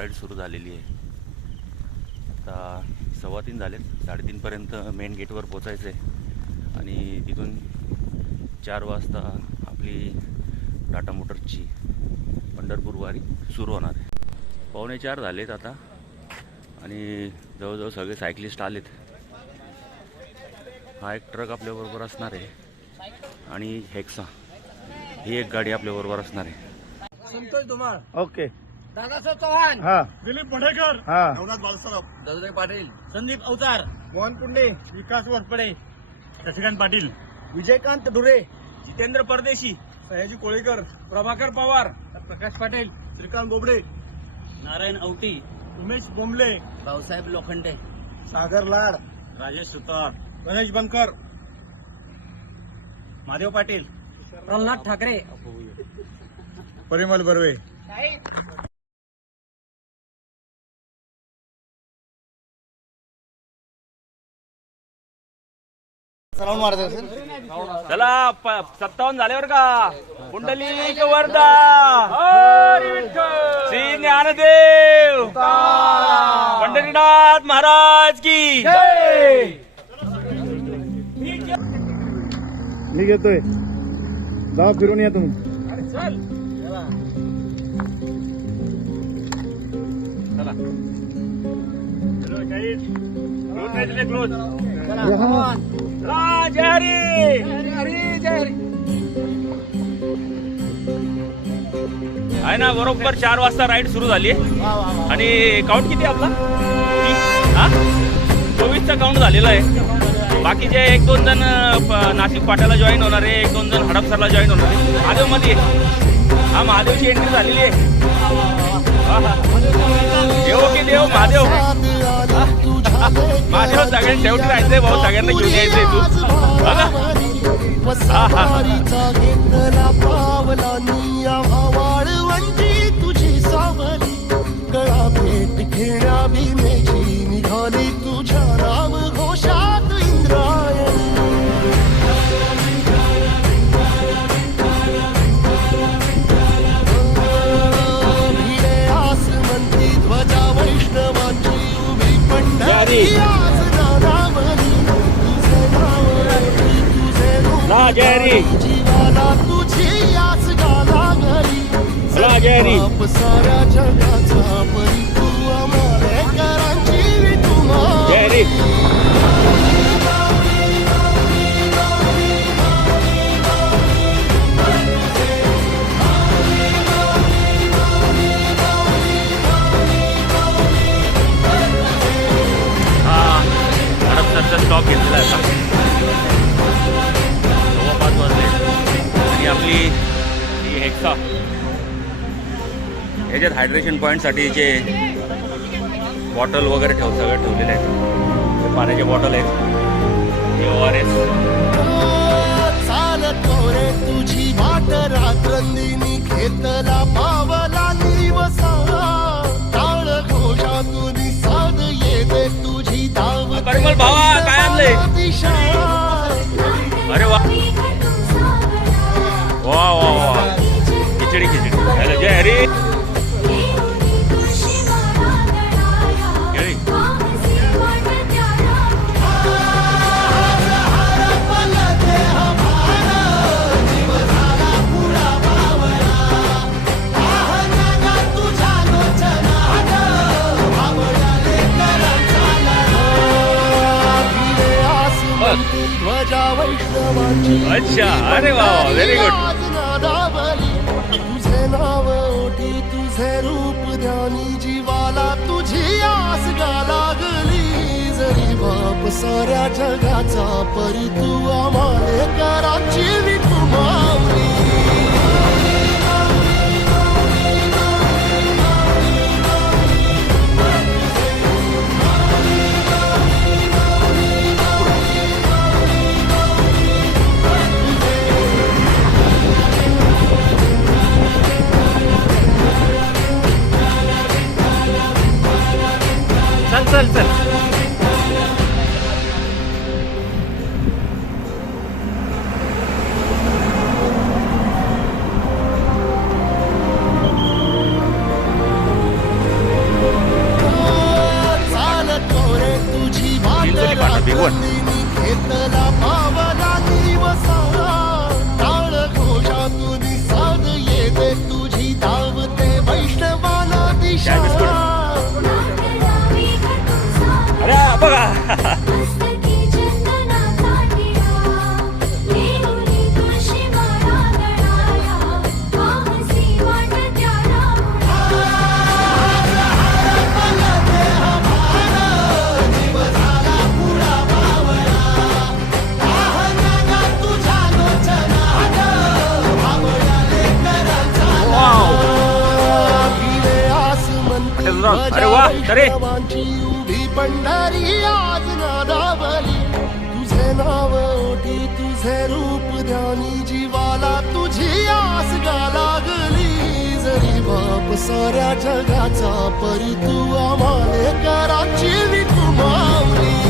Ride सुरू झालेली आहे. आता 3:15 झालेत. 3:30पर्यंत मेन गेटवर पोचायचं आहे आणि तिथून 4 वाजता आपली टाटा मोटर्सची पंढरपूर वारी सुरू होणार आहे. 3:45 झालेत आता आणि जवळजवळ सगळे सायकलिस्ट आलेत. हा एक ट्रक आपल्याबरोबर असणार आहे आणि हेक्सा ही एक गाडी आपल्याबरोबर असणार आहे. संतोष धुमाळ, ओके. दादासाहेब चव्हाण, हा दिलीप पढेकर, हा नवनाथ बालसराफ, दादासाहेब पाटील, संदीप अवतार, मोहन कुंडे, विकास वरपडे, शशिकांत पाटील, विजयकांत धुरे, जितेंद्र परदेशी, सयाजी कोळेकर, प्रभाकर पवार, प्रकाश पाटील, श्रीकांत बोबडे, नारायण औटी, उमेश बोंबले, भाऊसाहेब लोखंडे, सागर लाड, राजेश सुतार, गणेश बनकर, महादेव पाटील, प्रल्हाद ठाकरे, परिमल बर्वे. चला 57 झाल्यावर का कुंडलिक वरदा श्री ज्ञानदेव पंढरीनाथ महाराज की मी घेतोय. जाऊ फिरून या तुम्ही. आहे ना. बरोबर 4 वाजता राईड सुरू झाली आणि काउंट किती आपला? 24चा काउंट झालेला आहे. बाकीचे 1-2 जण नाशिक फाट्याला जॉईन होणार आहे, 1-2 जण हडपसरला जॉईन होणार आहे. महादेव मध्ये हा महादेवची एंट्री झालेली आहे. देव की देव महादेव. महादेव सगळ्यांनी शेवटी राहायचंय भाऊ, सगळ्यांना घेऊन यायचंय तू बघा. तुझी सावली गळा भेट घेण्या भीमेची निघाली तुझ्या राम घोषात इंद्रायणी. भिडे आसमंती ध्वजा वैष्णवांची उभी पंढरी आज नानावली. तुझे नाव तुझे जीवाला तुझी आस गाला घरी. बाप साऱ्या जगाचा परी तू आमालेकरांची विठुमाई. हडपसरचा स्टॉप घेतलेला आहे आता. 5:15 वाजले आणि आपली ही हेक्सा याच्यात हायड्रेशन पॉईंटसाठी जे बॉटल वगैरे सगळं ठेवलेले आहेत. पाण्याचे बॉटल आहेत, ORS. चालतो रे तुझी वाट रात्रंदिनी घेतला पावला निवसा. टाळ घोषातून साध येते तुझी धाव. परिमल भावा काय आणलंय? दिशा अरे वा वा वा वा. खिचडी जय हरी. ध्वजा वैष्णवांची. अच्छा, अरे वा, व्हेरी गुड. तुझे नाव ओठी तुझे रूप ध्यानी जीवाला तुझी आस गा लागली. जरी बाप साऱ्या जगाचा परी तू आमालेकरांची विठुमाई. चल चल. भिगवण. गल्लीनी घेतला पावला दिवसाला टाळ घोषातून साध येते तुझी धावते वैष्णवाला दिशा. काय बिस्कुट? अरे बघा अरे वा अरे उभी पंढरी आज नादावली तुझे नाव ओठी तुझे रूप ध्यानी जीवाला तुझी आस गा लागली जरी बाप साऱ्या जगाचा परी तू आम्हाले कराची विकू माऊली.